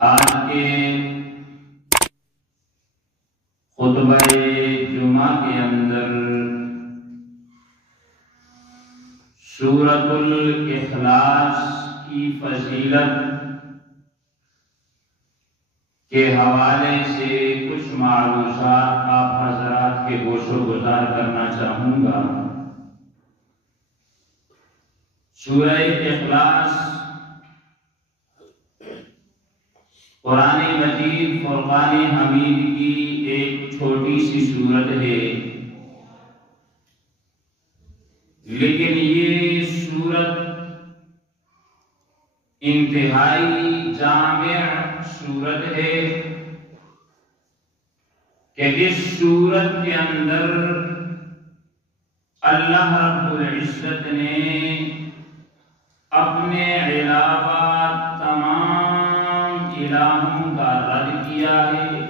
آج کے خطبہ جمعہ کے اندر سورۃ الاخلاص کی فضیلت کے حوالے سے کچھ معروضات آپ حضرات کے گوش و گزار کرنا چاہوں گا۔ سورہ اخلاص قرآن مجید فرقان حمید کی ایک چھوٹی سی سورت ہے، لیکن یہ سورت انتہائی جامع سورت ہے کہ اس سورت کے اندر اللہ رب العزت نے اپنے علاوہ تمام الہوں کا رد کیا ہے،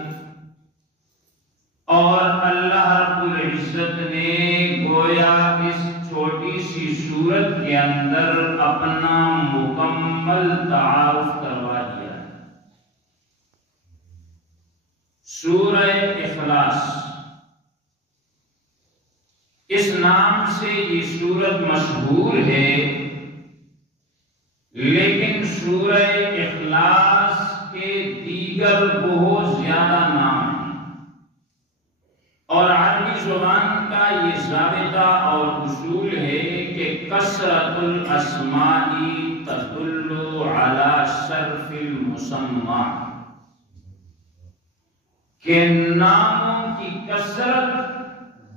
اور اللہ رب العزت نے گویا اس چھوٹی سی سورت کے اندر اپنا مکمل تعارف کروا دیا ہے۔ سورہ اخلاص، اس نام سے یہ سورت مشہور ہے، لیکن سورہ اخلاص کے دیگر بہت زیادہ نام ہیں، اور عربی زبان کا یہ ضابطہ اور اصول ہے کہ کثرت الاسماء تدل علی شرف المسمى، کہ ناموں کی کثرت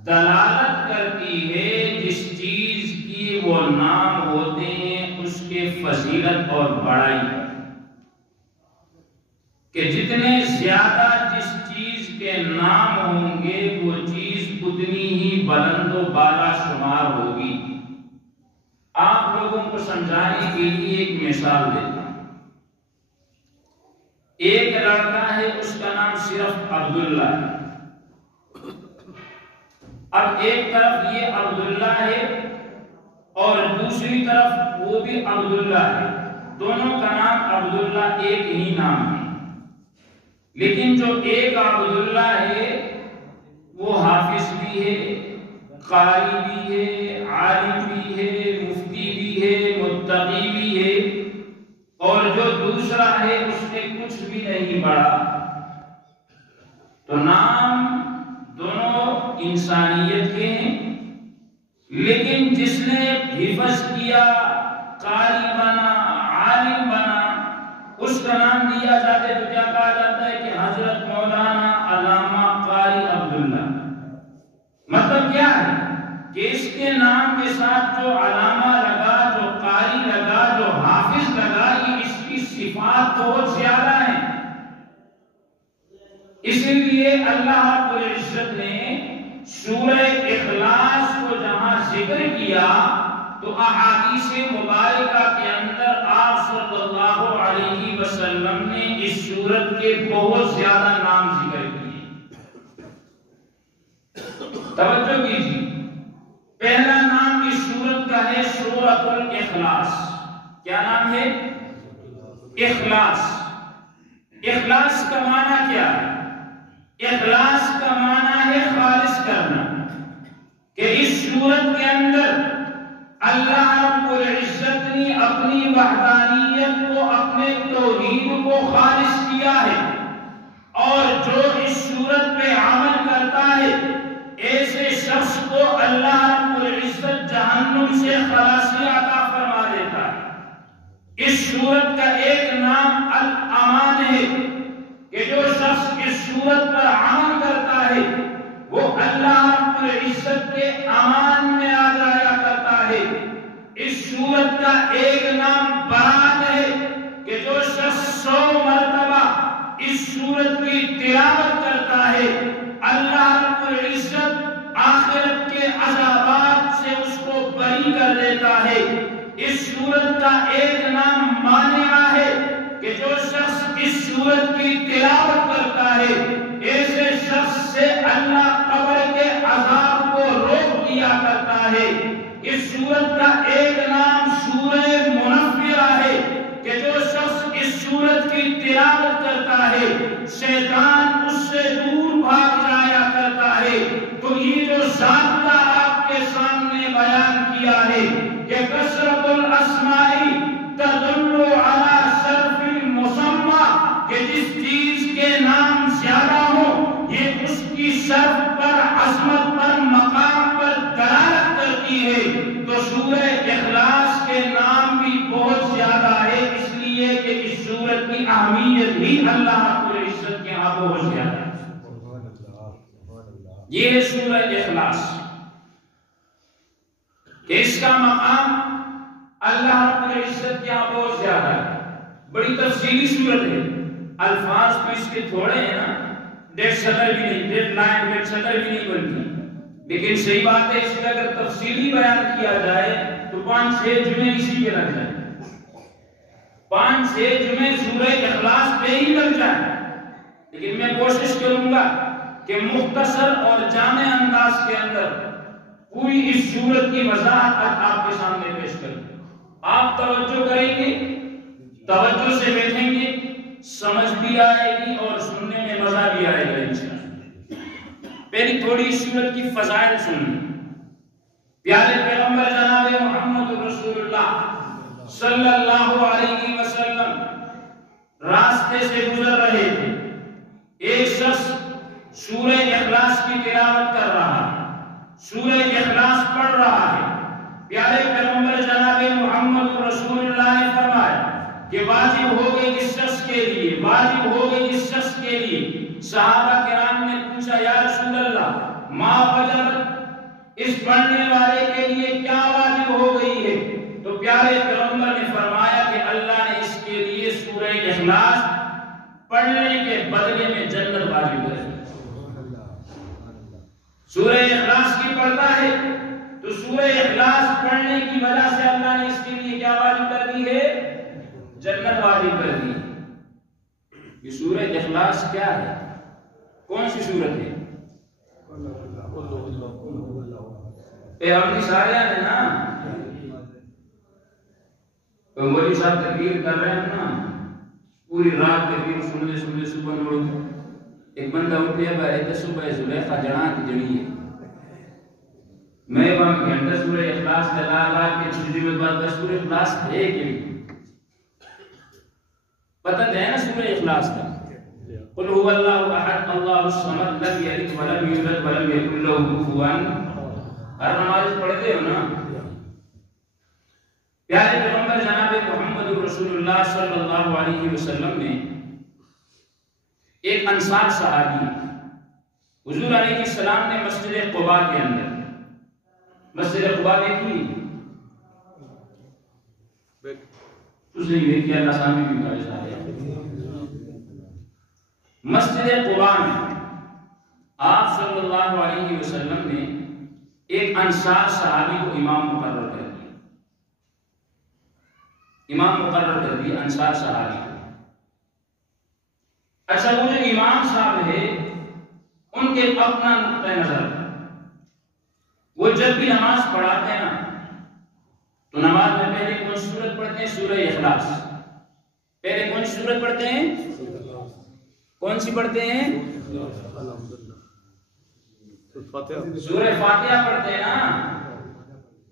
دلالت کرتی ہے جس چیز کی وہ نام ہوتے ہیں اس کے فضیلت اور بڑائی، کہ جتنے زیادہ جس چیز کے نام ہوں گے وہ چیز اتنی ہی بلند و بالا شمار ہوگی۔ آپ لوگوں کو سمجھانے کے لیے ایک مثال دیتا ہوں۔ ایک لڑکا ہے، اس کا نام صرف عبداللہ ہے۔ اب ایک طرف یہ عبداللہ ہے اور دوسری طرف وہ بھی عبداللہ ہے، دونوں کا نام عبداللہ ایک ہی نام ہے، لیکن جو ایک عبداللہ ہے وہ حافظ بھی ہے، قاری بھی ہے، عالم بھی ہے، مفتی بھی ہے، متقی بھی ہے، اور جو دوسرا ہے اس نے کچھ بھی نہیں پڑھا۔ تو نام دونوں انسانیت کے ہیں، لیکن جس نے حفظ کیا، قاری بنا، عالم بنا، اس کا نام دیا جاتا ہے تو کیا کہا جاتا ہے کہ حضرت مولانا علامہ قاری عبداللہ۔ مطلب کیا ہے کہ اس کے نام کے ساتھ جو علامہ لگا، جو قاری لگا، جو حافظ لگا، یہ اس کی صفات بہت زیادہ ہیں۔ اسی لیے اللہ رب العزت نے سورہ اخلاص کو جہاں ذکر کیا تو احادیث مبارکہ کے اندر آپ صلی اللہ علیہ وسلم نے اس سورت کے بہت زیادہ نام ذکر کیے۔ توجہ کیجیے، پہلا نام اس سورت کا ہے سورۃ الاخلاص۔ کیا نام ہے؟ اخلاص۔ اخلاص کا معنی کیا ہے؟ اخلاص کا معنی ہے خالص کرنا، کہ اس سورت کے اندر اللہ رب العزت نے اپنی وحدانیت کو، اپنے توحید کو خالص کیا ہے، اور جو اس سورت پہ عمل کرتا ہے ایسے شخص کو اللہ رب العزت جہنم سے خلاصی عطا فرما دیتا ہے۔ اس سورت کا ایک نام الامان ہے، کہ جو شخص اس سورت پر عمل کرتا ہے وہ اللہ رب العزت کے امان میں آ جایا کرتا ہے۔ اس سورت کا ایک نام برات ہے، کہ جو شخص 100 مرتبہ اس سورت کی تلاوت کرتا ہے اللہ رب العزت آخرت کے عذابات سے اس کو بری کر دیتا ہے۔ اس سورت کا ایک نام مانعہ ہے، کہ جو شخص اس سورت کی تلاوت کرتا ہے ایسے شخص سے اللہ قبر کے عذاب کو روک دیا کرتا ہے۔ اس سورت کا ایک نام سورہ منفرہ ہے، کہ جو شخص اس سورت کی تلاوت کرتا ہے شیطان اس سے دور بھاگ جایا کرتا ہے۔ تو یہ جو ضابطہ آپ کے سامنے بیان کیا ہے کہ کثرت الاسماء تدل علی صرف المسمى، کہ جس چیز کے نام زیادہ ہو یہ اس کی صرف پر، عظمت پر، مقام پر دلالت کرتی ہے۔ تو سورہ اخلاص کے نام بھی بہت زیادہ ہے، اس لیے کہ اس سورت کی اہمیت بھی اللہ رب العزت کے ہاں بہت زیادہ ہے۔ یہ ہے سورہ اخلاص کہ اس کا مقام اللہ رب العزت کے ہاں بہت زیادہ ہے۔ بڑی تفصیلی سورت ہے، الفاظ تو اس کے تھوڑے ہیں نا، 1.5 سطر بھی نہیں، 1.5 لائن 1.5 سطر بھی نہیں بنتی، لیکن صحیح بات ہے اس میں اگر تفصیلی بیان کیا جائے تو 5-6 جمعے اسی پہ لگ جائیں، 5-6 جمعے سورہ اخلاص پہ ہی لگ جائیں۔ لیکن میں کوشش کروں گا کہ مختصر اور جامع انداز کے اندر پوری اس سورت کی وضاحت آپ کے سامنے پیش کروں۔ آپ توجہ کریں گے، توجہ سے بیٹھیں گے، سمجھ بھی آئے گی اور سننے میں مزہ بھی آئے گا انشاءاللہ۔ پہلی تھوڑی اس سورت کی فضائل سنیں۔ پیارے پیغمبر جناب محمد رسول اللہ صلی اللہ علیہ وسلم راستے سے گزر رہے تھے، ایک شخص سورہ اخلاص کی تلاوت کر رہا ہے، سورہ اخلاص پڑھ رہا ہے۔ پیارے پیغمبر جناب محمد رسول اللہ نے فرمایا کہ واجب ہو گئی اس شخص کے لیے، واجب ہو گئی اس شخص کے لیے۔ صحابہ کرام نے پوچھا یا رسول اللہ ما وجبت، اس پڑھنے والے کے لیے کیا واجب ہو گئی ہے؟ تو پیارے پیغمبر نے فرمایا کہ اللہ نے اس کے لیے سورہ اخلاص پڑھنے کے بدلے میں جنت واجب کر دی۔ سورہ اخلاص کی پڑھتا ہے تو سورہ اخلاص پڑھنے کی وجہ سے اللہ نے اس کے لیے کیا واجب کر دی ہے؟ جنت واجب کر دی۔ یہ سورہ اخلاص کیا ہے؟ کون سی سورت ہے؟ ہم سارے ہیں نا، مولوی صاحب تقریر کر رہے ہیں نا، پوری رات تقریر سننے سننے صبح مڑو ایک بندہ اٹھے بھائی صبح زلیخا جنا کی جڑی ہے، میں وہاں گھنٹہ سورہ اخلاص لگا کے چھٹی میں بعد سورہ اخلاص ہے کہ پتہ ہے نا سورہ اخلاص کا؟ قل هو اللہ احد اللہ الصمد لم یلد ولم یولد ولم یکن له کفوا احد۔ ہر نماز پڑھتے ہو نا؟ پیارے پیغمبر جناب محمد رسول اللہ صلی اللہ علیہ وسلم نے ایک انصار صحابی حضور علیہ السلام نے مسجد قباء کے اندر، مسجد قباء دیکھی اس نے یہ کیا، اللہ سامنے بھی کہا جا رہا ہے۔ مسجد قباء میں آپ صلی اللہ علیہ وسلم نے ایک انصار صحابی کو امام مقرر کر دیا، امام مقرر کر دیا انصار صحابی کو۔ اچھا وہ جو امام صاحب ہے ان کے اپنا نقطہ نظر، وہ جب بھی نماز پڑھاتے ہیں نا تو نماز میں پہلے کون سی سورت پڑھتے ہیں؟ سورہ اخلاص۔ پہلے کون سی سورت پڑھتے ہیں؟ کون سی پڑھتے ہیں؟ سورہ فاتحہ پڑھتے ہیں نا۔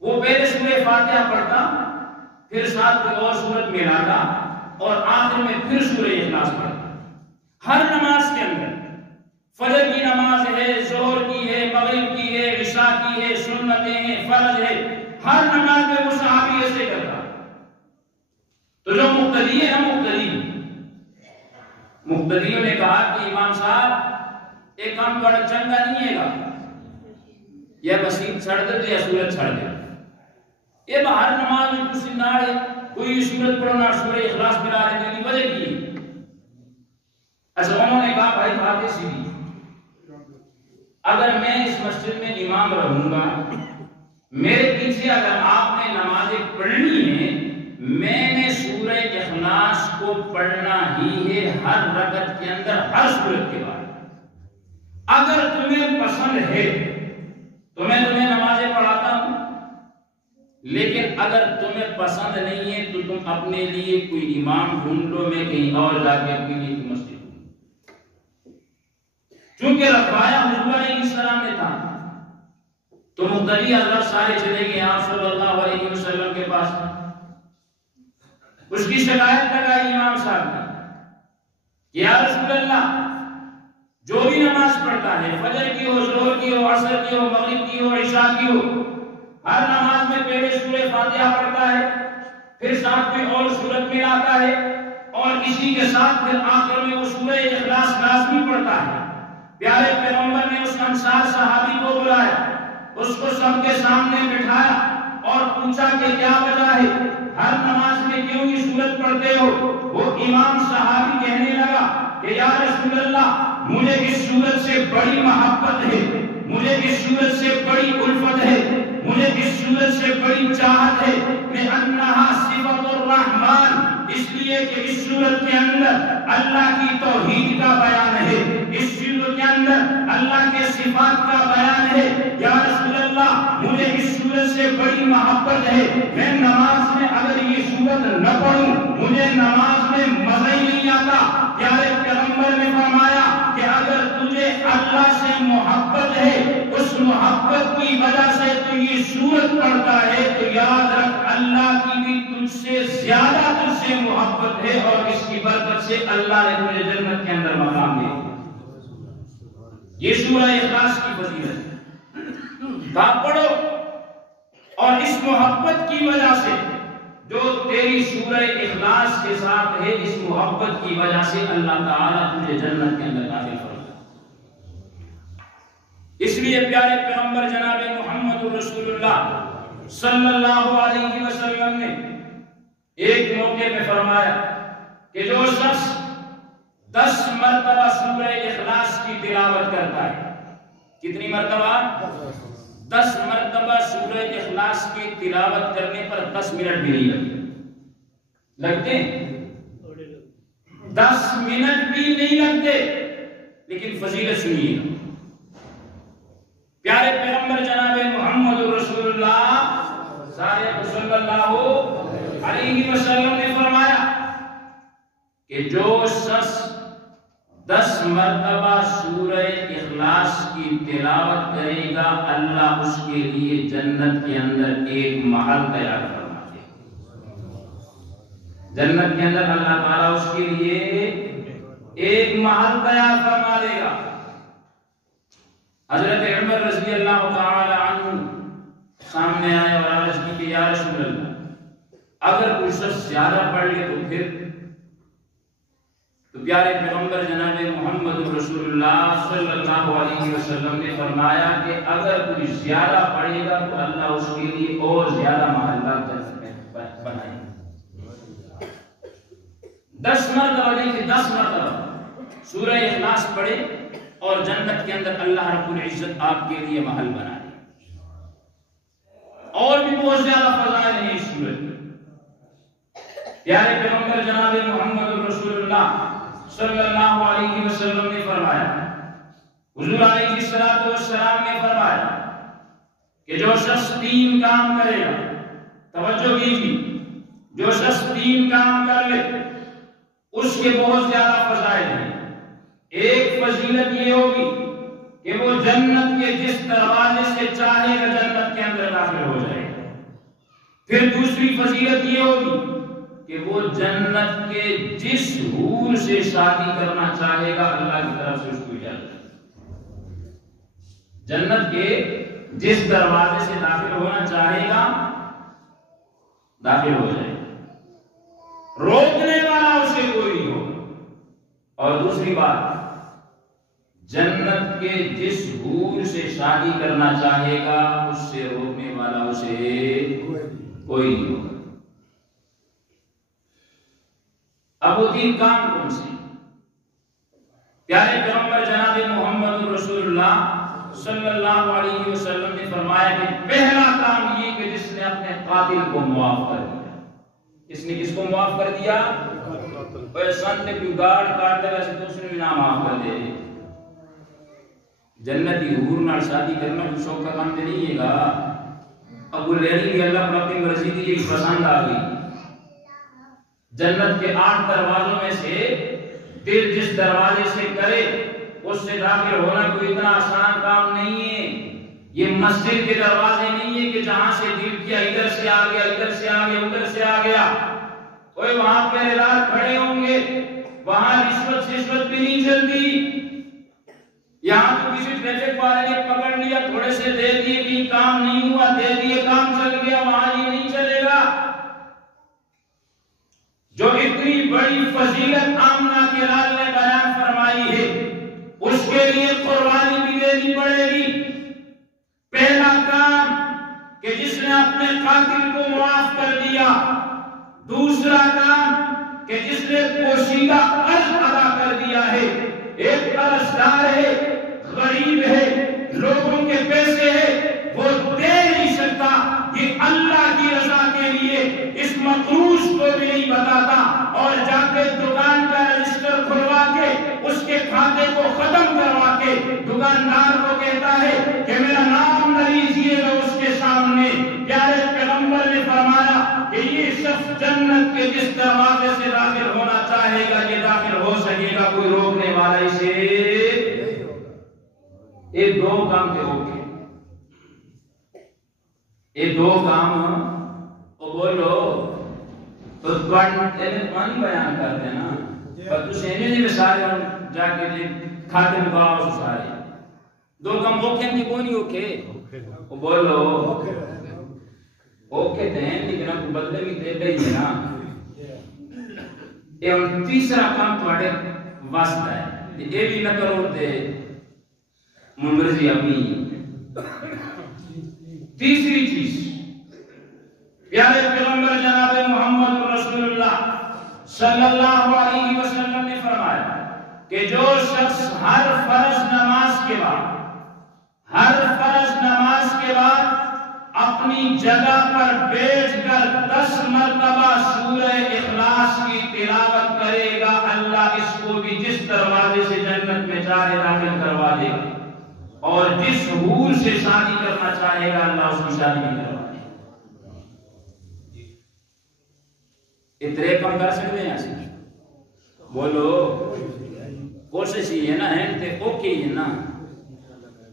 وہ پہلے سورہ فاتحہ پڑھتا، پھر ساتھ کوئی اور سورت ملاتا اور آخر میں پھر سورہ اخلاص پڑھتا۔ ہر نماز کے اندر، فجر کی نماز ہے، ظہر کی ہے، مغرب کی ہے، عشاء کی ہے، سنتیں ہیں، فرض ہے، ہر نماز میں وہ صحابی ایسے کرتا۔ تو جو مقتدی ہے نا، مقتدیوں نے کہا کہ امام صاحب ایک کام بڑا چنگا نہیں ہے گا، یا مسجد چھڑ دے یا سورت چھڑ دے، یہ باہر نماز میں کچھ نہ ہے، کوئی سورت پڑھنا سورہ اخلاص ملا لینے کی وجہ کی۔ اچھا انہوں نے کہا بھائی بات سیدھی، اگر میں اس مسجد میں امام رہوں گا، میرے پیچھے اگر آپ نے نمازیں پڑھنی ہے، میں نے سورہ اخلاص کو پڑھنا ہی ہے ہر رکعت کے اندر، ہر سورت کے بعد۔ اگر تمہیں پسند ہے تو میں تمہیں نمازیں پڑھاتا ہوں، لیکن اگر تمہیں پسند نہیں ہے تو تم اپنے لیے کوئی امام ڈھونڈ لو، میں کہیں اور جا کے اپنے لیے کوئی مسجد ڈھونڈوں۔ چونکہ رفایا حضور علیہ السلام نے تھا تو مقتدی حضرات سارے چلے گئے آپ صلی اللہ علیہ وسلم کے پاس۔ اس کی شکایت لگائی امام صاحب نے کہ یا رسول اللہ، جو بھی نماز پڑھتا ہے، فجر کی ہو، ظہر کی ہو، عصر کی ہو، مغرب کی ہو، عشاء کی ہو، ہر نماز میں پہلے سورہ فاتحہ پڑھتا ہے، پھر ساتھ میں اور سورت میں لاتا ہے، اور اسی کے ساتھ پھر آخر میں وہ سورہ اخلاص لازمی پڑھتا ہے۔ پیارے پیغمبر نے اس انصار صحابی کو بلایا، اس کو سب کے سامنے بٹھایا اور پوچھا کہ کیا وجہ ہے، ہر نماز میں کیوں یہ سورت پڑھتے ہو؟ وہ امام صحابی کہنے لگا کہ یا رسول اللہ، مجھے اس سورت سے بڑی محبت ہے، مجھے اس سورت سے بڑی الفت ہے، مجھے اس سورت سے بڑی چاہت ہے، لأنہا صفت الرحمن، اس لیے کہ اس سورت کے اندر اللہ کی توحید کا بیان ہے، اس سورت کے اندر اللہ کے صفات کا بیان ہے۔ یا رسول اللہ، مجھے اس سورت سے بڑی محبت ہے، میں نماز میں اگر یہ سورت نہ پڑھوں مجھے نماز میں مزہ ہی نہیں آتا۔ پیارے پیغمبر نے فرمایا کہ اگر تجھے اللہ سے محبت ہے، اس محبت کی وجہ سے تو یہ سورت پڑھتا ہے، تو یاد رکھ اللہ کی بھی تجھ سے زیادہ تجھ سے محبت ہے، اور اس کی برکت سے اللہ نے تجھے جنت کے اندر مقام دیا۔ یہ سورہ اخلاص کی فضیلت ہے، آپ پڑھو، اور اس محبت کی وجہ سے جو تیری سورہ اخلاص کے ساتھ ہے، اس محبت کی وجہ سے اللہ تعالیٰ تجھے جنت کے اندر داخل فرمائے۔ اس لیے پیارے پیغمبر جناب محمد رسول اللہ صلی اللہ علیہ وسلم نے ایک موقع میں فرمایا کہ جو شخص 10 مرتبہ سورہ اخلاص کی تلاوت کرتا ہے، کتنی مرتبہ؟ 10 مرتبہ سورہ اخلاص کی تلاوت کرنے پر 10 منٹ بھی نہیں لگتے، 10 منٹ بھی نہیں لگتے، لیکن فضیلت سنیے۔ پیارے پیغمبر جناب محمد رسول اللہ صلی اللہ علیہ وسلم نے فرمایا کہ جو شخص 10 مرتبہ سورہ اخلاص کی تلاوت کرے گا، اللہ اس کے لیے جنت کے اندر ایک محل تیار فرما دے گا۔ جنت کے اندر اللہ تعالیٰ اس کے لیے ایک محل تیار فرما دے گا۔ حضرت عمر رضی اللہ تعالی عنہ سامنے آئے اور عرض کی کہ یا رسول اللہ، اگر کوئی شخص زیادہ پڑھ لے تو پھر؟ تو پیارے پیغمبر جناب محمد رسول اللہ صلی اللہ علیہ وسلم نے فرمایا کہ اگر کوئی زیادہ پڑھے گا تو اللہ اس کے لیے اور زیادہ محلات جنت میں بنائے گا۔ 10 مرتبہ دیکھیں، 10 مرتبہ سورہ اخلاص پڑھے اور جنت کے اندر اللہ رب العزت آپ کے لیے محل بنائے۔ اور بھی بہت زیادہ فضائل ہیں اس سورت میں۔ پیارے پیغمبر جناب محمد رسول اللہ صلی اللہ علیہ وسلم نے فرمایا، حضور علیہ السلام نے فرمایا کہ جو شخص 3 کام کرے گا، توجہ کیجیے، جو شخص 3 کام کر لے اس کے بہت زیادہ فضائل ہیں۔ ایک فضیلت یہ ہوگی کہ وہ جنت کے جس دروازے سے چاہے گا جنت کے اندر داخل ہو جائے گا۔ پھر دوسری فضیلت یہ ہوگی کہ وہ جنت کے جس حور سے شادی کرنا چاہے گا اللہ کی طرف سے اس کو اجازت۔ جنت کے جس دروازے سے داخل ہونا چاہے گا داخل ہو جائے گا، روکنے والا اسے کوئی نہیں ہوگا۔ اور دوسری بات، جنت کے جس حور سے شادی کرنا چاہے گا اس سے روکنے والا اسے کوئی نہیں ہوگا۔ اب وہ 3 کام کون سے؟ پیارے پیغمبر جناب محمد رسول اللہ صلی اللہ علیہ وسلم نے فرمایا کہ پہلا کام یہ کہ جس نے اپنے قاتل کو معاف کر دیا۔ اس نے کس کو معاف کر دیا؟ احسان نے کوئی گاڑ کاٹ دیا سے دوسرے بھی نہ معاف کر دے۔ جنتی حور نال شادی کرنا کوئی شوق کا کام نہیں ہے گا۔ ابو لیلی بھی اللہ پر اپنی مرضی کی یہی پسند آ گئی. جنت کے 8 دروازوں میں سے دل جس دروازے سے کرے اس سے داخل ہونا کوئی اتنا آسان کام نہیں ہے. یہ مسجد کے دروازے نہیں ہے کہ جہاں سے دل کیا ادھر سے آ گیا, ادھر سے آ گیا, ادھر سے آ گیا. کوئی وہاں پہرے دار کھڑے ہوں گے, وہاں رشوت بھی نہیں چلتی. یہاں تو کسی ٹریفک والے نے پکڑ لیا, تھوڑے سے دے دیے کہ کام نہیں ہوا, دے دیے کام چل گیا, وہاں یہ نہیں چلے گا. جو اتنی بڑی فضیلت آمنہ کے لال نے بیان فرمائی ہے, اس کے لیے قربانی بھی دینی پڑے گی. پہلا کام کہ جس نے اپنے قاتل کو معاف کر دیا. دوسرا کام کہ جس نے پوشیدہ قرض ادا کر دیا ہے. ایک قرضدار ہے, غریب ہے, لوگوں کے پیسے ہے, وہ دے نہیں سکتا, یہ اللہ کی رضا کے لیے اس مقروض کو بھی نہیں بتاتا اور جا کے دکان کا رجسٹر کھلوا کے اس کے کھاتے کو ختم کروا کے دکاندار کو کہتا ہے کہ میرا نام نہ لیجیے گا اس کے سامنے. پیارے پیغمبر نے فرمایا کہ یہ شخص جنت کے جس دروازے سے داخل ہونا چاہے گا یہ داخل ہو سکے گا, کوئی روکنے والا اسے. یہ 2 کام کے ہو گئے. یہ 2 کام وہ بولو تو پانی بیان کرتے ہیں نا, پر تو سینے نہیں سارے جا کے کھاتے میں باؤ سارے 2 کام اوکے نہیں کوئی نہیں اوکے. وہ بولو اوکے تو ہیں لیکن آپ کو بدلے بھی دے گئی ہے نا. یہ تیسرا کام تھوڑے واسطہ ہے, یہ بھی نہ کرو تے مرضی اپنی. تیسری چیز پیارے پیغمبر جناب محمد رسول اللہ صلی اللہ علیہ وسلم نے فرمایا کہ جو شخص ہر فرض نماز کے بعد اپنی جگہ پر بیٹھ کر 10 مرتبہ سورہ اخلاص کی تلاوت کرے گا, اللہ اس کو بھی جس دروازے سے جنت میں چاہے داخل کروا دے گا, اور جس حور سے شادی کرنا چاہے گا اللہ اس کی شادی بھی کروا دے گا. اتنے کم کر سکتے ہیں ایسے بولو. کوشش ہی ہے نا, ہے تے اوکے ہی ہے نا.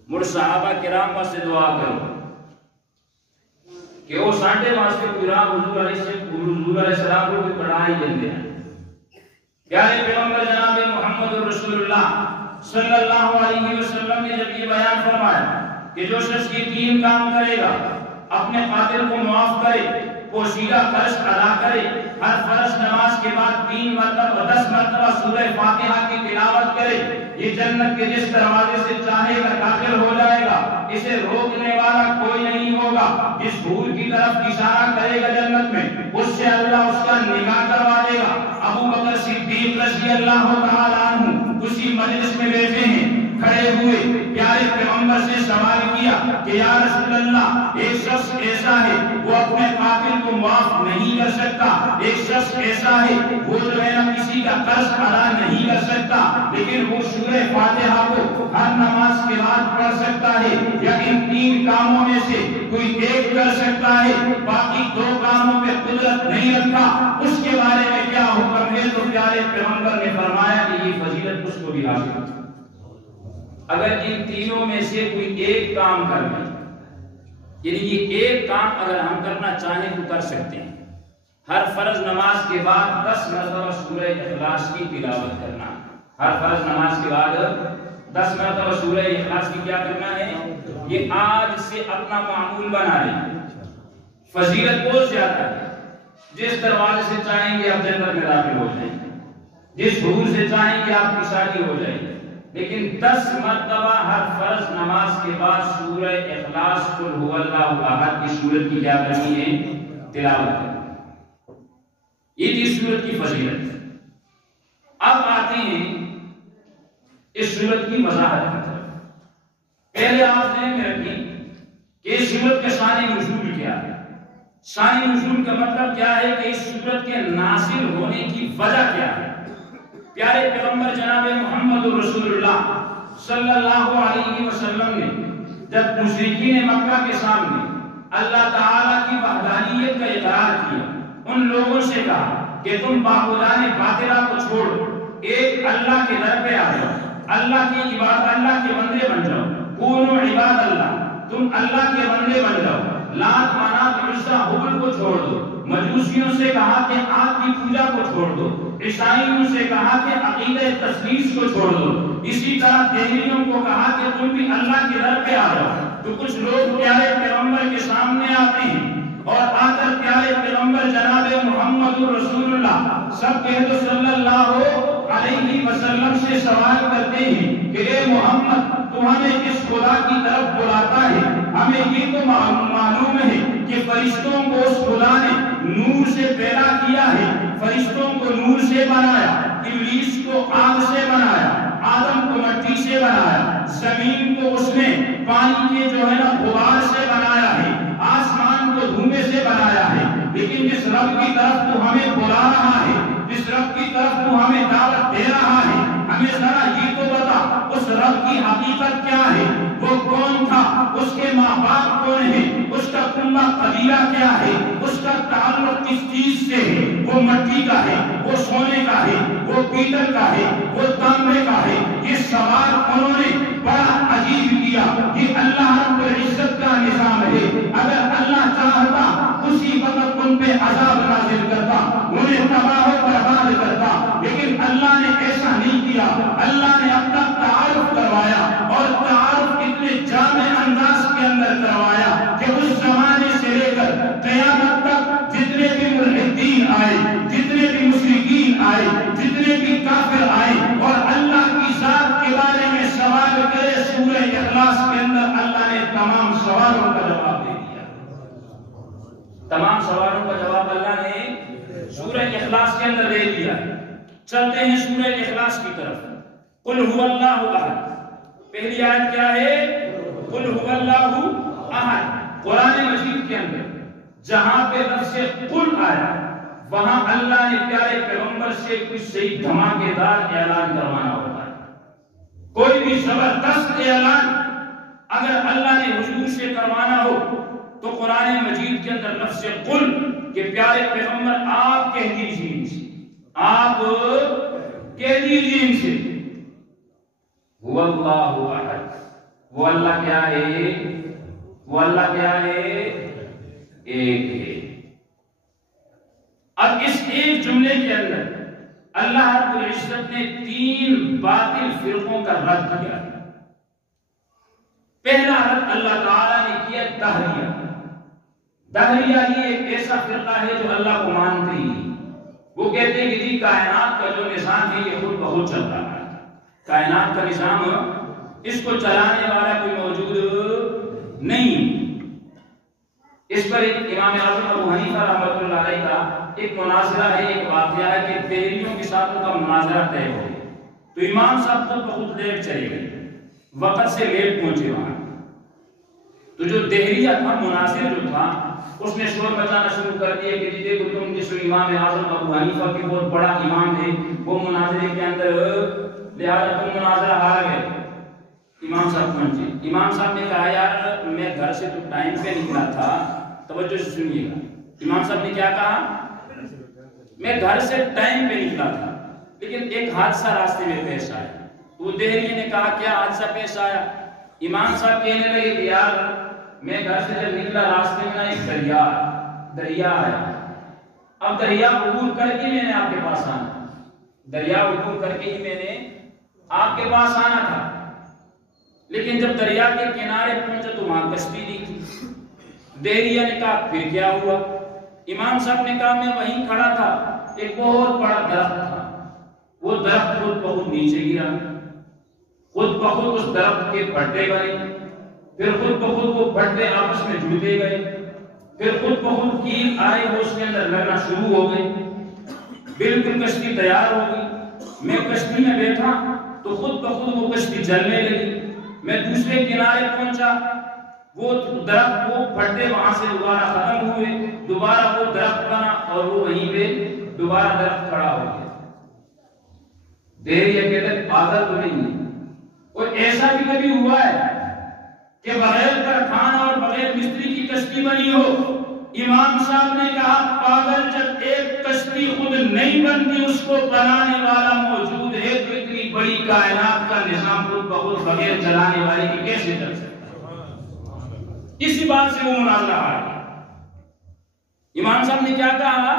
مڑ صحابہ کرام واسطے دعا کرو کہ وہ ساڈے واسطے قرآن حضور علیہ السلام کو پڑھائی دیندے ہیں. پیارے پیغمبر جناب محمد رسول اللہ صلی اللہ علیہ وسلم نے جب یہ بیان فرمایا کہ جو شخص یہ 3 کام کرے گا, اپنے قاتل کو معاف کرے, پوشیدہ قرض ادا کرے, ہر فرض نماز کے بعد 10 مرتبہ سورہ فاتحہ کی تلاوت کرے, یہ جنت کے جس دروازے سے چاہے گا داخل ہو جائے گا, اسے روکنے والا کوئی نہیں ہوگا. جس حور کی طرف اشارہ کرے گا جنت میں, اس سے اللہ اس کا نکاح کروا دے گا. ابو بکر صدیق رضی اللہ تعالیٰ عنہ اسی مجلس میں بیٹھے ہیں, کھڑے ہوئے پیارے پیغمبر سے سوال کیا کہ یا رسول اللہ, ایک شخص ایسا ہے وہ اپنے قاتل کو معاف نہیں کر سکتا, ایک شخص ایسا ہے وہ جو ہے نا کسی کا قرض ادا نہیں کر سکتا, لیکن وہ سورہ فاتحہ کو ہر نماز کے بعد پڑھ سکتا ہے, یا ان 3 کاموں میں سے کوئی ایک کر سکتا ہے, باقی 2 کاموں پہ قدرت نہیں رکھتا, اس کے بارے میں کیا حکم ہے؟ تو پیارے پیغمبر نے فرمایا کہ یہ فضیلت اس کو بھی حاصل ہے. اگر ان تینوں میں سے کوئی ایک کام کر لیں, یعنی یہ ایک کام اگر ہم کرنا چاہیں تو کر سکتے ہیں. ہر فرض نماز کے بعد 10 مرتبہ سورہ اخلاص کی تلاوت کرنا. ہر فرض نماز کے بعد 10 مرتبہ سورہ اخلاص کی کیا کرنا ہے, یہ آج سے اپنا معمول بنا لیں. فضیلت بہت زیادہ ہے. جس دروازے سے چاہیں گے آپ جنت میں داخل ہو جائیں, جس حور سے چاہیں گے آپ کی شادی ہو جائے, لیکن 10 مرتبہ ہر فرض نماز کے بعد سورہ اخلاص قل هو اللہ احد کی سورت کی کیا کرنی ہے, تلاوت کرنی. یہ تھی سورت کی فضیلت. اب آتے ہیں اس سورت کی وضاحت کی طرف. پہلے آپ ذہن میں رکھیں کہ اس سورت کا شان نزول کیا ہے. شان نزول کا مطلب کیا ہے کہ اس سورت کے نازل ہونے کی وجہ کیا ہے. پیارے پیغمبر جناب محمد رسول اللہ صلی اللہ علیہ وسلم نے جب مشرکین مکہ کے سامنے اللہ تعالیٰ کی وحدانیت کا اقرار کیا، ان لوگوں سے کہا کہ تم معبودان باطلہ کو چھوڑ ایک اللہ کے در پہ آ جاؤ، اللہ کی عبادت، اللہ کے بندے بن جاؤ، کونوا عباد اللہ، تم اللہ کے بندے بن جاؤ، لات منات عزا حبل کو چھوڑ دو، مجوسیوں سے کہا کہ آگ کی پوجا کو چھوڑ دو، عیسائیوں سے کہا کہ عقیدہ تثلیث کو چھوڑ دو، اسی طرح دہریوں کو کہا کہ تم بھی اللہ کے در پہ آ جاؤ۔ تو کچھ لوگ پیارے پیغمبر کے سامنے آتے ہیں اور آ کر پیارے پیغمبر جناب محمد رسول اللہ سب کہہ دو صلی اللہ علیہ وسلم سے سوال کرتے ہیں کہ اے محمد تو ہمیں کس خدا کی طرف بلاتا ہے؟ ہمیں یہ تو معلوم ہے کہ فرشتوں کو اس خدا نے نور سے پیدا کیا ہے، فرشتوں کو نور سے بنایا، ابلیس کو آگ سے بنایا، آدم کو مٹی سے بنایا، زمین کو اس نے پانی کے جو ہے نا غبار سے بنایا ہے، آسمان کو دھوئیں سے بنایا ہے، لیکن جس رب کی طرف تو ہمیں بلا رہا ہے، جس رب کی طرف تو ہمیں دعوت دے رہا ہے، ہمیں ذرا یہ تو بتا اس رب کی حقیقت کیا ہے، وہ کون تھا، اس کے ماں باپ کون ہیں، اس کا کنبہ قبیلہ کیا ہے، اس کا تعلق کس چیز سے ہے، وہ مٹی کا ہے، وہ سونے کا ہے، وہ پیتل کا ہے، وہ تانبے کا ہے۔ یہ سوال انہوں نے بڑا عجیب کیا۔ یہ اللہ رب العزت کا نظام ہے، اگر اللہ چاہتا اسی وقت ان پہ عذاب نازل کرتا، انہیں تباہ و برباد کرتا، لیکن اللہ نے ایسا نہیں کیا۔ اللہ نے اپنا تعارف کروایا اور تعارف اتنے جامع انداز کے اندر کروایا کہ اس زمانے سے لے کر قیامت تک جتنے بھی ملحدین آئے، جتنے بھی مشرکین آئے، جتنے بھی کافر آئے اور اللہ کی ذات کے بارے میں سوال کرے، سورہ اخلاص کے اندر اللہ نے تمام سوالوں کا جواب دے دیا۔ تمام سوالوں کا جواب اللہ نے سورہ اخلاص کے اندر دے دیا۔ چلتے ہیں سورہ اخلاص کی طرف۔ قل هو اللہ احد، پہلی آیت کیا ہے؟ قل هو اللہ احد۔ قرآن مجید کے اندر جہاں پہ لفظ قل آیا وہاں اللہ نے پیارے پیغمبر سے کچھ صحیح دھماکے دار اعلان کروانا ہوتا ہے۔ کوئی بھی زبردست اعلان اگر اللہ نے حضور سے کروانا ہو تو قرآن مجید کے اندر لفظ قل کہ پیارے پیغمبر آپ کہہ دیجیے ان سے، آپ کہہ دیجیے ان سے هو اللہ احد، وہ اللہ کیا ہے؟ وہ اللہ کیا ہے؟ ایک ہے۔ اب اس ایک جملے کے اندر اللہ رب العزت نے 3 باطل فرقوں کا رد کیا۔ پہلا رد اللہ تعالیٰ نے کیا دہریہ۔ دہریہ یہ ایک ایسا فرقہ ہے جو اللہ کو مانتے ہی، وہ کہتے ہیں کہ جی کائنات کا جو نظام ہے یہ خود بخود چل رہا ہے، کائنات کا نظام اس کو چلانے والا کوئی موجود نہیں۔ اس پر ایک امام اعظم ابو حنیفہ رحمۃ اللہ علیہ کا ایک مناظرہ ہے، ایک واقعہ ہے کہ دہریوں کے ساتھ ان کا مناظرہ طے ہو گیا تو امام صاحب خود بخود لیٹ چلے گئے، وقت سے لیٹ پہنچے وہاں۔ تو جو دہریہ تھا، مناظر جو تھا، اس نے شور مچانا شروع کر دیا کہ دیکھو تم جس امام اعظم ابو حنیفہ کے بہت بڑا امام ہے، وہ مناظرے کے اندر لہٰذا تم مناظرہ ہار گئے۔ امام صاحب پہنچے، امام صاحب نے کہا یار میں گھر سے تو ٹائم پہ نکلا تھا، توجہ سے سنیے گا۔ امام صاحب نے کیا کہا؟ میں گھر سے ٹائم پہ نکلا تھا لیکن ایک حادثہ راستے میں پیش آیا۔ وہ دہریے نے کہا کیا حادثہ پیش آیا؟ امام صاحب کہنے لگے کہ یار میں گھر سے جب نکلا راستے میں ایک دریا آیا، اب دریا عبور کر کے میں نے آپ کے پاس آنا، دریا عبور کر کے ہی میں نے آپ کے پاس آنا تھا، لیکن جب دریا کے کنارے پہنچے تو وہاں کشتی نہیں تھی۔ دہریہ نے کہا پھر کیا ہوا؟ امام صاحب نے کہا میں وہیں کھڑا تھا، ایک بہت بڑا درخت تھا، وہ درخت خود بخود نیچے گرا، خود بخود اس درخت کے پھٹے بنے، پھر خود بخود وہ پھٹے آپس میں جڑتے گئے، پھر خود بخود کیل آئے وہ اس کے اندر لگنا شروع ہو گئے، بالکل کشتی تیار ہو گئی۔ میں کشتی میں بیٹھا تو خود بخود وہ کشتی چلنے لگی، میں دوسرے کنارے پہنچا، وہ درخت وہ پھٹے وہاں سے دوبارہ ختم ہوئے، دوبارہ وہ درخت بنا اور وہ وہیں پہ دوبارہ درخت کھڑا ہو گیا۔ دہریہ کہتے پاگل تو نہیں، اور ایسا بھی کبھی ہوا ہے کہ بغیر ترخان اور بغیر مستری کی کشتی بنی ہو؟ امام صاحب نے کہا پاگل، جب ایک کشتی خود نہیں بنتی اس کو بنانے والا موجود ہے تو اتنی بڑی کائنات کا نظام خود بخود بغیر چلانے والے کی کیسے چل سکتا ہے؟ اسی بات سے وہ مناظرہ ہے۔ امام صاحب نے کیا کہا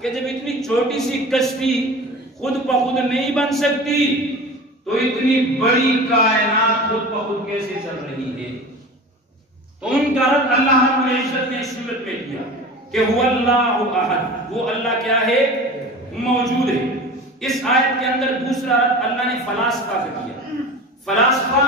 کہ جب اتنی چھوٹی سی کشتی خود بخود نہیں بن سکتی تو اتنی بڑی کائنات خود بخود کیسے چل رہی ہے؟ تو ان کا رد اللہ رب العزت نے اس صورت میں کیا کہ هو اللہ احد، وہ اللہ کیا ہے؟ موجود ہے۔ اس آیت کے اندر دوسرا رد اللہ نے فلاسفہ کا کیا۔ فلاسفہ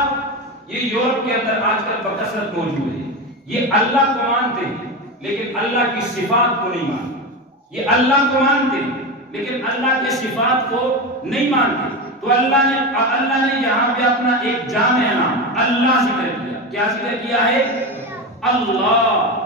یہ یورپ کے اندر آج کل بکثرت موجود ہے، یہ اللہ کو مانتے ہیں لیکن اللہ کی صفات کو نہیں مانتے، یہ اللہ کو مانتے ہیں لیکن اللہ کے صفات کو نہیں مانتے۔ تو اللہ نے یہاں پہ اپنا ایک جامع نام اللہ ذکر کیا۔ کیا ذکر کیا ہے؟ اللہ۔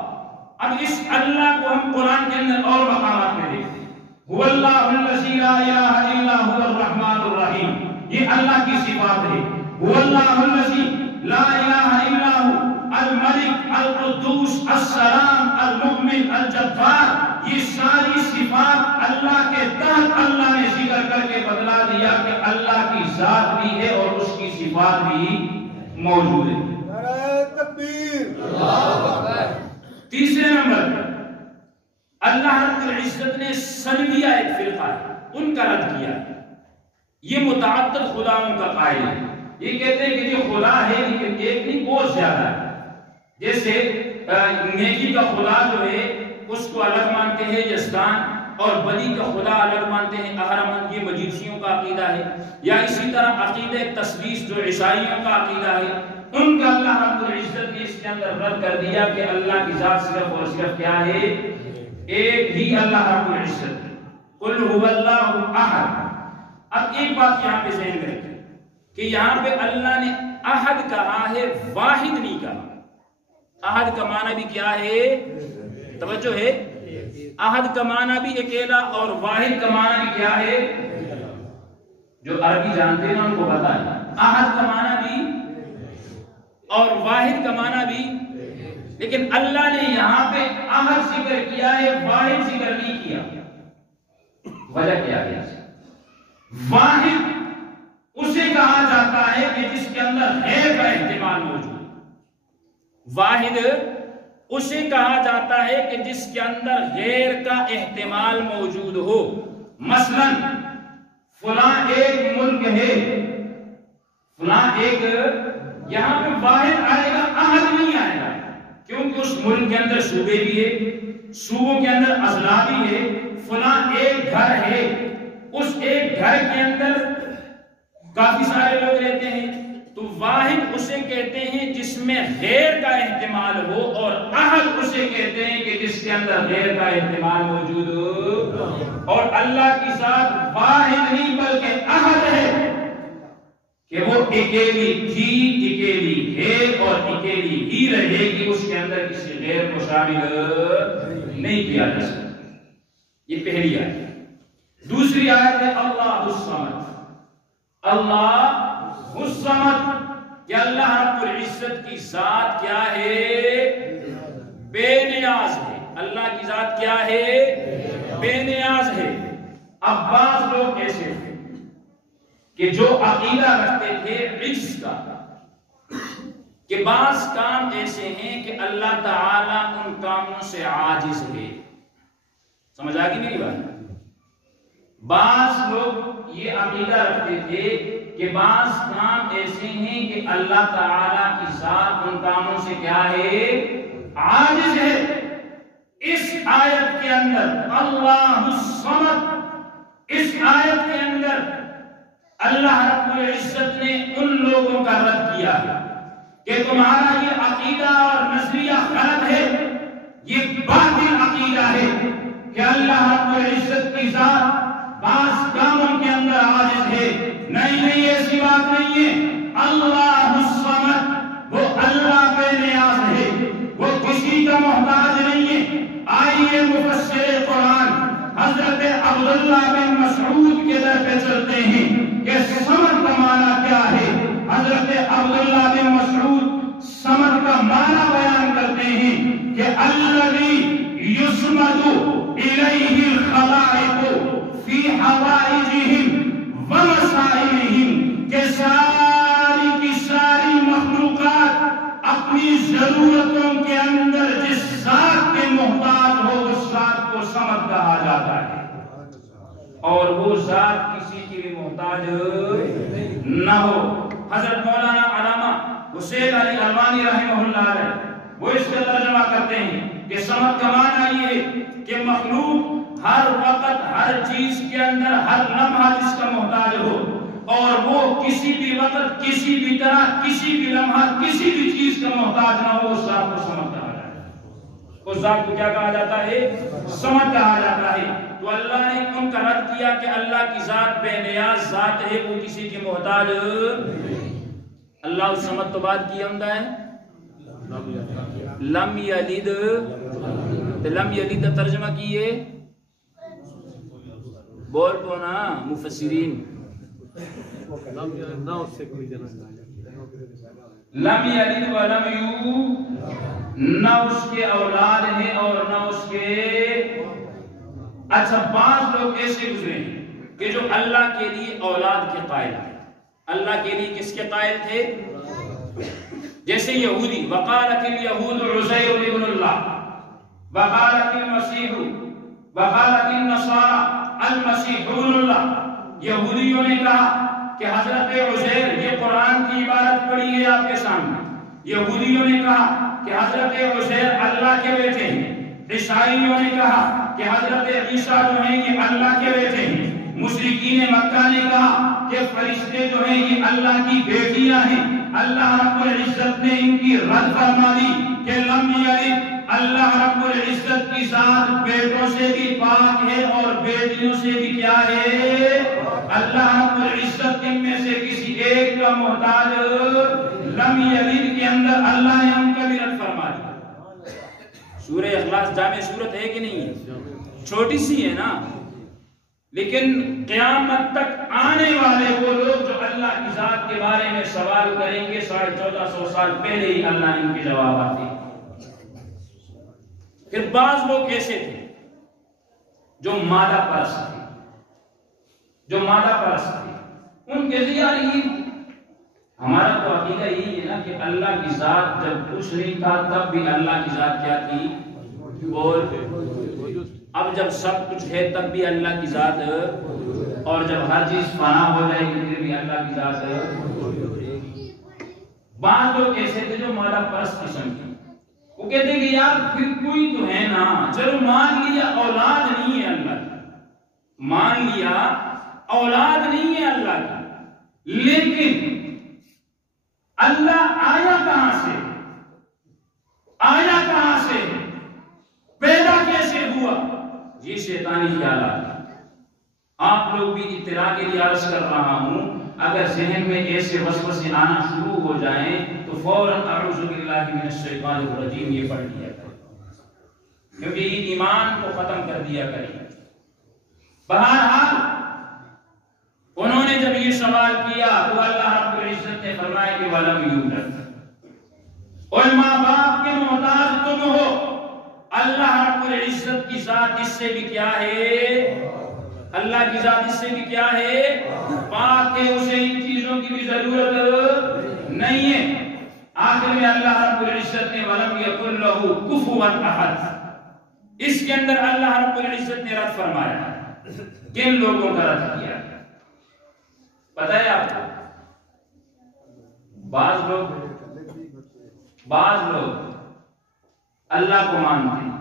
اب اس اللہ کو ہم قرآن کے اندر اور مقامات میں دیکھتے ہیں۔ هو اللہ الذی لا الہ الا هو الرحمن الرحیم، یہ اللہ کی صفات ہے۔ هو اللہ الذی لا الہ الا هو الملک القدوس السلام المؤمن الجبار، یہ ساری صفات اللہ کے تحت اللہ نے ذکر کر کے بتلا دیا کہ اللہ کی ذات بھی ہے اور اس کی صفات بھی موجود ہے۔ تیسرے نمبر اللہ رب العزت نے سنویہ ایک فرقہ ہے ان کا رد کیا ہے۔ یہ متعدد خداؤں کا قائل ہے، یہ کہتے ہیں کہ یہ خدا ہے لیکن ایک نہیں بہت زیادہ ہے۔ جیسے نیکی کا خدا جو ہے اس کو الگ مانتے ہیں یزدان، اور بدی کا خدا الگ مانتے ہیں اہرمن، یہ مجوسیوں کا عقیدہ ہے۔ یا اسی طرح عقیدہ تثلیث جو عیسائیوں کا عقیدہ ہے، ان کا اللہ رب العزت نے اس کے اندر رد کر دیا کہ اللہ کی ذات صرف اور صرف کیا ہے؟ ایک ہی اللہ رب العزت۔ قل هو اللہ احد۔ اب ایک بات یہاں پہ ذہن میں رکھیں کہ یہاں پہ اللہ نے احد کہا ہے، واحد نہیں کہا۔ احد کا معنی بھی کیا ہے؟ توجہ ہے، احد کا معنی بھی اکیلا اور واحد کا معنی بھی کیا ہے؟ جو عربی جانتے ہیں ان کو پتا ہے، احد کا معنی بھی اور واحد کا معنی بھی، لیکن اللہ نے یہاں پہ احد ذکر کیا ہے، واحد ذکر نہیں کیا۔ وجہ کیا ہے؟ واحد اسے کہا جاتا ہے کہ جس کے اندر غیر کا احتمال موجود۔ واحد اسے کہا جاتا ہے کہ جس کے اندر غیر کا احتمال موجود ہو۔ مثلا فلاں ایک ملک ہے، فلاں ایک، یہاں پہ واحد آئے گا، احد نہیں آئے گا، کیونکہ اس ملک کے اندر صوبے بھی ہے، صوبوں کے اندر اضلاع بھی ہے۔ فلاں ایک گھر ہے، اس ایک گھر کے اندر کافی سارے لوگ رہتے ہیں، تو واحد اسے کہتے ہیں جس میں غیر کا احتمال ہو، اور احد اسے کہتے ہیں کہ جس کے اندر غیر کا احتمال موجود ہو۔ اور اللہ کی ذات واحد نہیں بلکہ احد ہے کہ وہ اکیلی تھی، اکیلی ہے اور اکیلی ہی رہے گی، اس کے اندر کسی غیر کو شامل نہیں کیا جا سکتا۔ یہ پہلی آیت۔ دوسری آیت ہے اللہ الصمد۔ اللہ الصمد کہ اللہ رب العزت کی ذات کیا ہے؟ بے نیاز ہے۔ اللہ کی ذات کیا ہے؟ بے نیاز ہے۔ اب بعض لوگ ایسے تھے کہ جو عقیدہ رکھتے تھے عجز کا، کہ بعض کام ایسے ہیں کہ اللہ تعالیٰ ان کاموں سے عاجز ہے۔ سمجھ آ گئی میری بات؟ بعض لوگ یہ عقیدہ رکھتے تھے کہ بعض کام ایسے ہیں کہ اللہ تعالیٰ کی ذات ان کاموں سے کیا ہے؟ عاجز ہے۔ اس آیت کے اندر اللہ الصمد، اس آیت کے اندر اللہ رب العزت نے ان لوگوں کا رد کیا کہ تمہارا یہ عقیدہ اور نظریہ غلط ہے، یہ باطل عقیدہ ہے کہ اللہ رب العزت کی ذات بعض کاموں کے اندر عاجز ہے۔ نہیں، ایسی بات نہیں ہے۔ اللہ الصمد، وہ اللہ بے نیاز ہے، وہ کسی کا محتاج نہیں ہے۔ آئیے مفسر قرآن حضرت عبداللہ بن مسعود کے در پہ چلتے ہیں کہ سمد کا معنی کیا ہے۔ حضرت عبداللہ بن مسعود سمد کا کہ الذی یسمد الیہ الخلائق فی حوائجہم ومسائلہم، کہ ساری کی ساری مخلوقات اپنی ضرورتوں کے اندر جس ذات کے محتاج ہو اس ذات کو صمد کہا جاتا ہے، اور وہ ذات کسی کے بھی محتاج نہ ہو۔ حضرت مولانا علامہ حسین علی الوانی رحمہ اللہ علیہ وہ اس کا ترجمہ کرتے ہیں کہ صمد کا معنی یہ ہے کہ مخلوق ہر وقت ہر چیز کے اندر ہر لمحہ جس کا محتاج ہو، اور وہ کسی بھی وقت کسی بھی طرح کسی بھی لمحہ کسی بھی چیز کا محتاج نہ ہو، اس ذات کو صمد کہا جاتا ہے۔ اس ذات کو کیا کہا جاتا ہے؟ صمد کہا جاتا ہے۔ تو اللہ نے ان کا رد کیا کہ اللہ کی ذات بے نیاز ذات ہے، وہ کسی کے محتاج۔ اللہ الصمد تو بات کی ہم ہے لم یلد، لم یلد کا ترجمہ کیے بول تو نا مفسرین، لم یلد ولم یولد، نہ اس کے اولاد ہیں اور نہ اس کے۔ اچھا، بعض لوگ ایسے گزرے ہیں کہ جو اللہ کے لیے اولاد کے قائل ہیں، اللہ کے لیے کس کے قائل تھے؟ جیسے یہودی، وقالت الیہود عزیر ابن اللہ، وقالت المسیح، وقالت النصارى المسیح ابن اللہ۔ یہودیوں نے کہا کہ حضرت عزیر، یہ قرآن کی عبارت پڑھی ہے آپ کے سامنے، یہودیوں نے کہا کہ حضرت عزیر اللہ کے بیٹے ہیں، عیسائیوں نے کہا کہ حضرت عیسیٰ جو ہیں یہ اللہ کے بیٹے ہیں، مشرکین مکہ نے کہا کہ فرشتے جو ہیں یہ اللہ کی بیٹیاں ہیں۔ اللہ رب العزت نے ان کی رد فرما دی کہ لم یلد، اللہ رب العزت کی ذات بیٹوں سے بھی پاک ہے اور بیٹیوں سے بھی کیا ہے؟ اللہ رب العزت ان میں سے کسی ایک کا محتاج لم یلد کے اندر اللہ نے ان کا بھی رد فرما دیا۔ سورہ اخلاص جامع سورت ہے کہ نہیں؟ چھوٹی سی ہے نا، لیکن قیامت تک آنے والے وہ لوگ جو اللہ کی ذات کے بارے میں سوال کریں گے 1450 سال پہلے ہی اللہ نے ان کے جوابات دیے۔ پھر بعض لوگ ایسے تھے جو مادہ پرست تھے، جو مادہ پرست تھے، ان کے لیے ہمارا تو عقیدہ یہی ہے نا کہ اللہ کی ذات جب کچھ نہیں تھا تب بھی اللہ کی ذات کیا تھی؟ اور اب جب سب کچھ ہے تب بھی اللہ کی ذات، اور جب ہر چیز فنا ہو جائے گی پھر بھی اللہ کی ذات۔ بعض لوگ ایسے تھے جو مادہ پرست قسم کے، وہ کہتے ہیں کہ یار پھر کوئی تو ہے نا، چلو مان لیا اولاد نہیں ہے اللہ کی، مان لیا اولاد نہیں ہے اللہ کی، لیکن اللہ آیا کہاں سے؟ آیا کہاں سے؟ پیدا کیسے ہوا؟ یہ شیطانی خیالات۔ آپ لوگ بھی اطلاع کے لیے عرض کر رہا ہوں، اگر ذہن میں ایسے وسوسے آنا شروع ہو جائیں تو فوراً اعوذ باللہ من الشیطان الرجیم یہ پڑھ لیا کریں، کیونکہ یہ ایمان کو ختم کر دیا کریں۔ بہرحال انہوں نے جب یہ سوال کیا تو اللہ رب العزت نے فرمایا کہ وَلَمْ يُولَدْ، اور ماں باپ کے محتاج تم ہو، اللہ رب العزت کی ذات اس سے بھی کیا ہے؟ اللہ کی ذات اس سے بھی کیا ہے؟ پاک ہے، اسے ان چیزوں کی بھی ضرورت نہیں ہے۔ آخر میں اللہ رب العزت نے وَلَمْ يَكُنْ لَهُ كُفُوًا أَحَدٌ، اس کے اندر اللہ رب العزت نے رد فرمایا۔ کن لوگوں کا رد کیا؟ پتہ ہے آپ کو؟ بعض لوگ اللہ کو مانتے ہیں،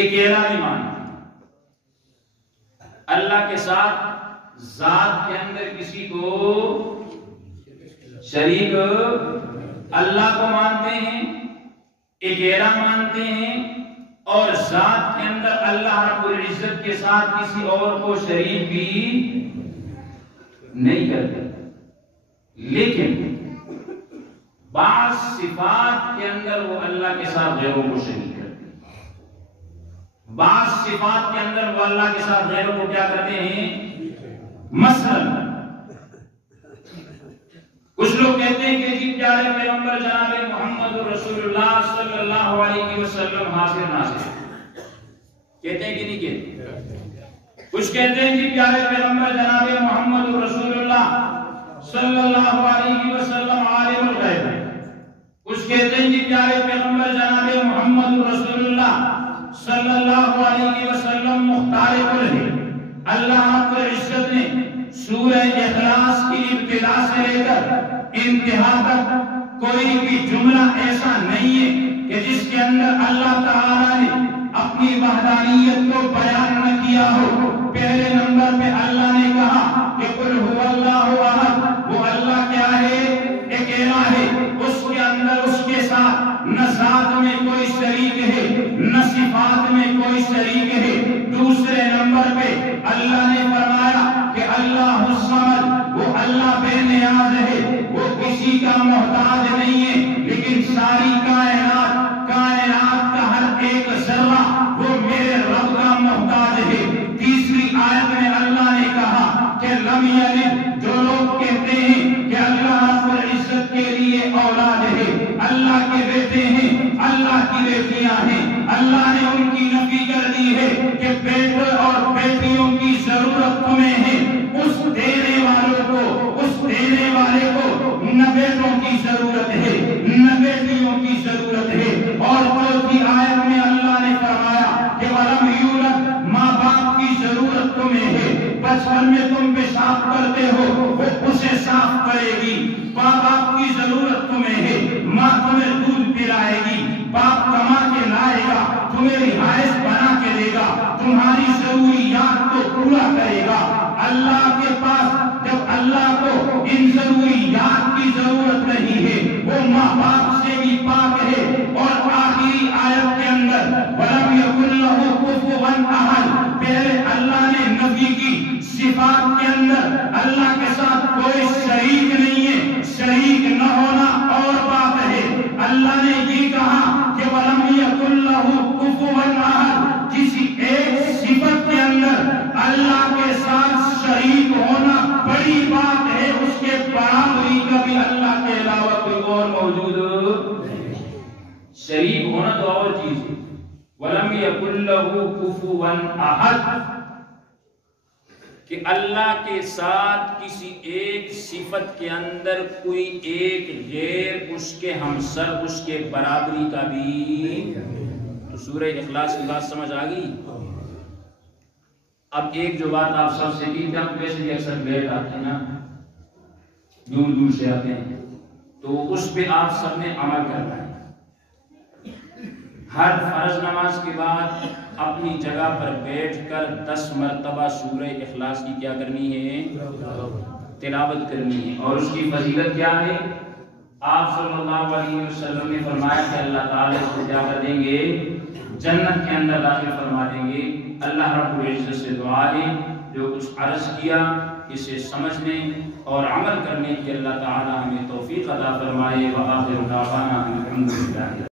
اکیلا بھی مانتے ہیں، اللہ کے ساتھ ذات کے اندر کسی کو شریک، اللہ کو مانتے ہیں، اکیلا مانتے ہیں، اور ذات کے اندر اللہ رب العزت کے ساتھ کسی اور کو شریک بھی نہیں کرتے۔ لیکن بعض صفات کے اندر وہ اللہ کے ساتھ غیروں کو شریک کرتے ہیں، بعض صفات کے اندر وہ اللہ کے ساتھ غیروں کو کیا کرتے ہیں؟ مثلا کچھ لوگ کہتے ہیں کہ جی پیارے پیغمبر جناب محمد رسول اللہ صلی اللہ علیہ وسلم حاضر ناظر کہتے ہیں کہ نہیں کہتے؟ کچھ کہتے ہیں جی پیارے پیغمبر جناب محمد رسول اللہ صلی اللہ علیہ وسلم عالم الغیب ہے، کچھ کہتے ہیں جی پیارے پیغمبر جناب محمد رسول اللہ صلی اللہ علیہ وسلم مختار کل ہے۔ اللہ رب العزت نے سورہ اخلاص کی ابتدا سے لے کر انتہا تک کوئی بھی جملہ ایسا نہیں ہے کہ جس کے اندر اللہ تعالیٰ نے اپنی وحدانیت کو بیان نہ کیا ہو۔ پہلے نمبر پہ اللہ نے کہا کہ قل هو اللہ احد، وہ اللہ کیا ہے؟ اکیلا ہے، اس کے اندر اس کے ساتھ نہ ذات میں کوئی شریک ہے نہ صفات میں کوئی شریک ہے۔ دوسرے نمبر پہ اللہ نے فرمایا کہ اللہ الصمد، وہ اللہ بے نیاز ہے، وہ کسی کا محتاج نہیں ہے، لیکن ساری کائنات کا ہر ایک ذرہ وہ میرے رب کا محتاج ہے۔ تیسری آیت میں اللہ نے کہا کہ لم یلد، جو لوگ کہتے ہیں کہ اللہ رب العزت کے لیے اولاد ہے، اللہ کے بیٹے ہیں، اللہ کی بیٹیاں ہیں، اللہ نے ان کی نفی کر دی ہے کہ بیٹے اور بیٹیوں کی ضرورت تمہیں ہے۔ اس دینے والے کو نہ بیٹوں کی ضرورت ہے نہ بیٹیوں کی ضرورت ہے۔ اور چوتھی آیت میں اللہ نے فرمایا کہ وَلَمْ يُولَدْ، ماں باپ کی ضرورت تمہیں ہے۔ بچپن میں تم پیشاب کرتے ہو، وہ اسے صاف کرے گی۔ ماں باپ کی ضرورت تمہیں ہے، ماں تمہیں دودھ پلائے گی، باپ کما کے لائے گا، تمہیں رہائش بنا کے دے گا، تمہاری ضروریات کو پورا کرے گا۔ اللہ کے پاس جب اللہ کو ان ضروریات کی ضرورت نہیں ہے، وہ ماں باپ سے بھی پاک ہے۔ اور آخری آیت کے اندر وَلَمْ يَكُنْ لَهُ كُفُوًا أَحَدٌ، پہلے اللہ نے نفی کی، صفات کے اندر اللہ کے ساتھ کوئی شریک نہیں ہے، شریک نہ ہونا اور بات ہے۔ اللہ نے یہ کہا کہ وَلَمْ يَكُنْ لَهُ كُفُوًا أَحَدٌ، کسی ایک صفت کے اندر اللہ کے ساتھ شریک ہونا بڑی بات ہے، اس کے برابری کا بھی اللہ کے علاوہ کوئی اور موجود نہیں۔ شریک ہونا تو اور چیز ہے۔ وَلَمْ يَكُنْ لَهُ كُفُوًا أَحَدٌ، کہ اللہ کے ساتھ کسی ایک صفت کے اندر کوئی ایک غیر اس کے ہمسر، اس کے برابری کا بھی۔ تو سورہ اخلاص کی بات سمجھ آ گئی؟ اب ایک جو بات آپ سب سے کی، ہم ویسے بھی اکثر بیٹھ آتے ہیں نا، دور دور سے آتے ہیں، تو اس پہ آپ سب نے عمل کرنا ہے۔ ہر فرض نماز کے بعد اپنی جگہ پر بیٹھ کر 10 مرتبہ سورہ اخلاص کی کیا کرنی ہے؟ تلاوت کرنی ہے۔ اور اس کی فضیلت کیا ہے؟ آپ صلی اللہ علیہ وسلم نے فرمایا کہ اللہ تعالیٰ اس کو کیا کر دیں گے؟ جنت کے اندر داخل فرما دیں گے۔ اللہ رب العزت سے دعا ہے جو کچھ عرض کیا اسے سمجھنے اور عمل کرنے کی اللہ تعالیٰ ہمیں توفیق عطا فرمائے۔ وآخر دعوانا الحمدللہ۔